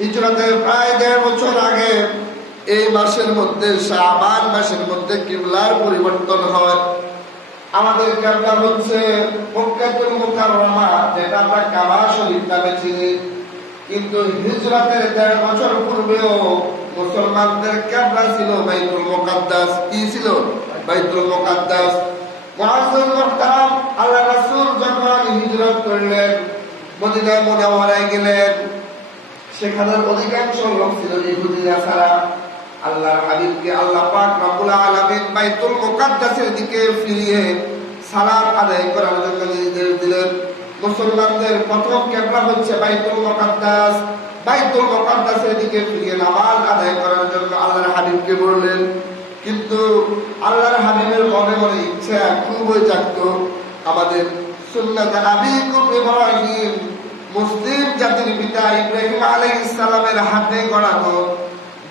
হিজরতের প্রায় 1.5 বছর আগে এই মাসের মধ্যে, শাবান মাসের মধ্যে কিবলার পরিবর্তন হয়। আমাদের কিবলা হচ্ছে মক্কাতুল মুকাররমা, যেটা আমরা কাবা শরীফ নামে চিনি। কিন্তু হিজরতের 1.5 বছর পূর্বেও মুসলমানদের কিবলা ছিল বাইতুল মুকাদ্দাস। কি ছিল? বাইতুল মুকাদ্দাস। মুআজ্জিজ মুহতারাম, আল্লাহ রাসূল যখন হিজরত করলেন, মদিনা মুনাওয়ারায় গেলেন, সেখানের অধিকাংশ লোক ছিল ইহুদিরা ছাড়া। আল্লাহর হাবিবকে আল্লাহ পাক রব্বুল আলামিন বাইতুল মুকাদ্দাসের দিকে ফিরিয়ে সালাত আদায় করার জন্য নির্দেশ দিলেন। মুসলমানদের প্রথম কিবলা হচ্ছে বাইতুল মুকাদ্দাস। বাইতুল মুকাদ্দাসের দিকে ফিরিয়ে নামাজ আদায় করার জন্য আল্লাহর হাবিবকে বললেন। কিন্তু আল্লাহর হাবিবের মনে মনে ইচ্ছা খুবই জাগতো, আমাদের সুন্নাত আবিকুম ইব্রাহিম, মুসলিম জাতির পিতা ইব্রাহিম আলাইহিস সালামের হাতে গড়ানো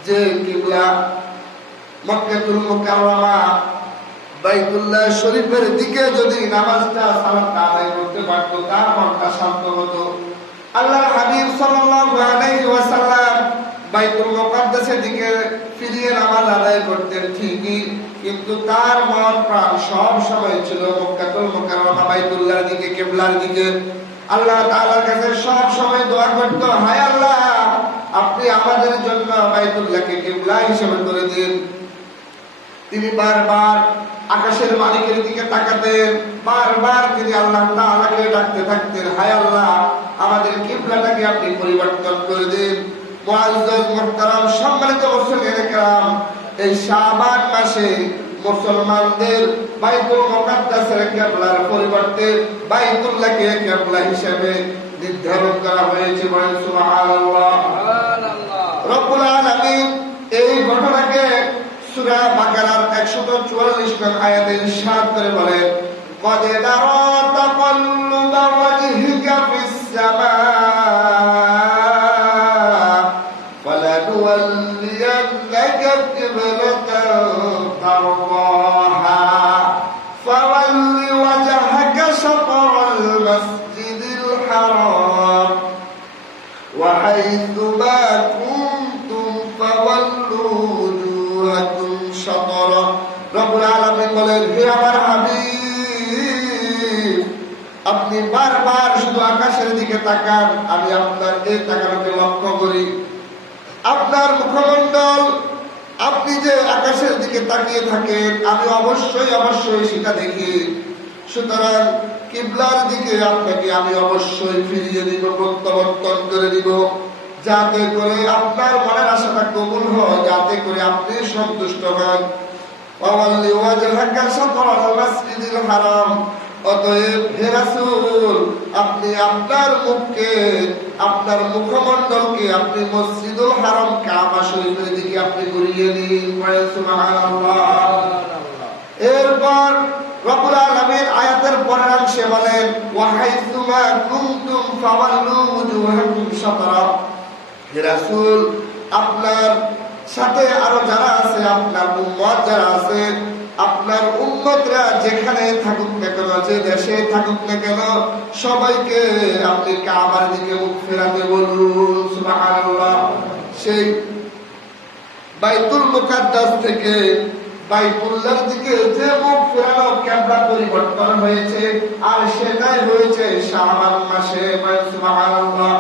যে কিবলা মক্কাতুল মুকাররমা বাইতুল্লাহ শরীফের দিকে যদি নামাজটা সালাতটা আদায় করতে পারতো, তার মনটা শান্ত হতো। আল্লাহর হাবিব সাল্লাল্লাহু আলাইহি ওয়াসাল্লাম বাইতুল মুকাদ্দাসের দিকে ফিরিয়ে নামাজ আদায় করতেন ঠিকই, কিন্তু তার মন প্রাণ সব সময় ছিল মক্কাতুল মুকাররমা বাইতুল্লাহর দিকে, কিবলার দিকে। আল্লাহ তাআলার কাছে সব সময় দোয়া করত, হায় আল্লাহ, আপনি আমাদের জন্য বাইতুল্লাহকে কিবলা হিসেবে করে দিন। তিনি বারবার আকাশের মালিকের দিকে তাকাতেন, বারবার তিনি আল্লাহ তাআলাকে ডাকতে থাকতেন, হায় আল্লাহ, আমাদের কিবলাটাকে আপনি পরিবর্তন করে দিন। মুআজ্জিজ মুহতারাম, সম্মানিত মুসলিম کرام, এই শাবান মাসে মুসলমানদের বাইতুল মুকাদ্দাসের কিবলার পরিবর্তে বাইতুল্লাহকে কিবলা হিসেবে নির্ধারণ করা হয়েছে। বলেন সুবহানাল্লাহ। রব্বুল আলামিন এই ঘটনাকে সূরা বাকারার 144 নং আয়াতে ইরশাদ করে বলেন, قد نرى تقلب وجهك في السماء فلنولينك قبلة ترضاها فول وجهك شطر المسجد الحرام وحيث ما كنتم فولوا وجوهكم شطره। রব্বুল আলামিন বলেন, হে আমার হাবিব, আপনি বারবার শুধু আকাশের দিকে তাকান, আমি আপনার এই তাকানোকে লক্ষ্য করি। আপনার মুখমণ্ডল, আপনি যে আকাশের দিকে তাকিয়ে থাকেন, আমি অবশ্যই সেটা দেখি। সুতরাং কিবলার দিকে আপনাকে আমি অবশ্যই ফিরিয়ে দিব, প্রত্যাবর্তন করে দিব, যাতে করে আপনার মনের আশাটা কবুল হয়, যাতে করে আপনি সন্তুষ্ট হন। ওয়াল্লি ওয়াজহাকা শাতরাল মাসজিদিল হারাম, অতএব হে রাসূল, আপনি আপনার মুখকে, আপনার মুখমণ্ডলকে আপনি মসজিদুল হারাম কাবা শরীফের দিকে আপনি ঘুরিয়ে দিন। সুবহানাল্লাহ। এরপর রব্বুল আলামিন আয়াতের পরের অংশে বলেন, ওয়া হাইসু মা কুনতুম ফাওয়াল্লু ওয়াজুহাকুম শাতরা। হে রাসূল, আপনার সাথে আরো যারা আছে, আপনার উম্মত যারা আছে, আপনার উম্মতরা যেখানে থাকুক না কেন, যে দেশে থাকুক না কেন, সবাইকে আপনি কাবার দিকে মুখ ফেরাতে বলুন। সুবহানাল্লাহ। সেই বাইতুল মুকাদ্দাস থেকে বাইতুল্লাহর দিকে যে মুখ ফেরানো কিবলা পরিবর্তন হয়েছে, আর সেটাই হয়েছে শাবান মাসে। সুবহানাল্লাহ।